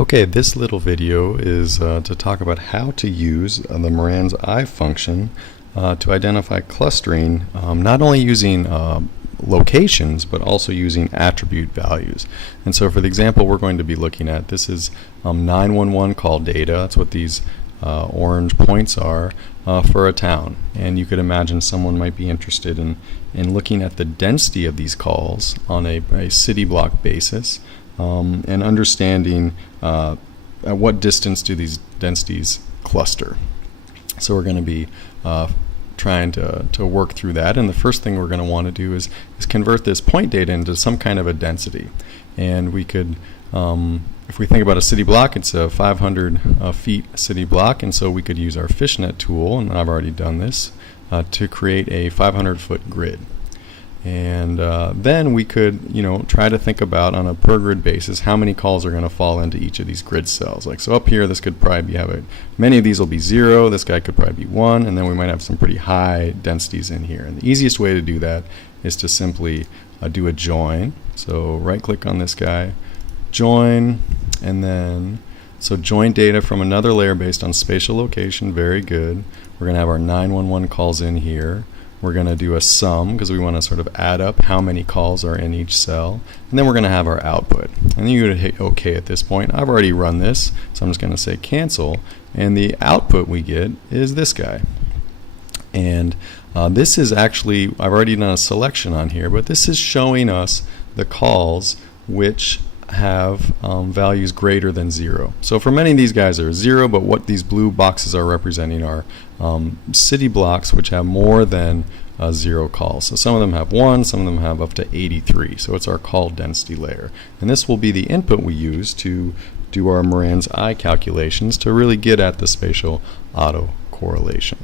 Okay, this little video is to talk about how to use the MoransI function to identify clustering, not only using locations but also using attribute values. And so for the example we're going to be looking at, this is 911 call data. That's what these orange points are for a town. And you could imagine someone might be interested in looking at the density of these calls on a city block basis. And understanding at what distance do these densities cluster. So we're going to be trying to work through that, and the first thing we're going to want to do is convert this point data into some kind of a density. And we could, if we think about a city block, it's a 500 feet city block, and so we could use our fishnet tool, and I've already done this, to create a 500-foot grid. And then we could, try to think about on a per grid basis how many calls are going to fall into each of these grid cells. Like, so up here, this could probably many of these will be 0. This guy could probably be 1, and then we might have some pretty high densities in here. And the easiest way to do that is to simply do a join. So right-click on this guy, join, and then join data from another layer based on spatial location. Very good. We're going to have our 911 calls in here. We're going to do a sum because we want to sort of add up how many calls are in each cell. And then we're going to have our output. And then you would hit OK at this point. I've already run this, so I'm just going to say cancel. And the output we get is this guy. And this is actually, I've already done a selection on here, but this is showing us the calls which have values greater than 0. So for many of these guys are 0, but what these blue boxes are representing are city blocks which have more than 0 calls. So some of them have 1, some of them have up to 83. So it's our call density layer. And this will be the input we use to do our MoransI calculations to really get at the spatial autocorrelation.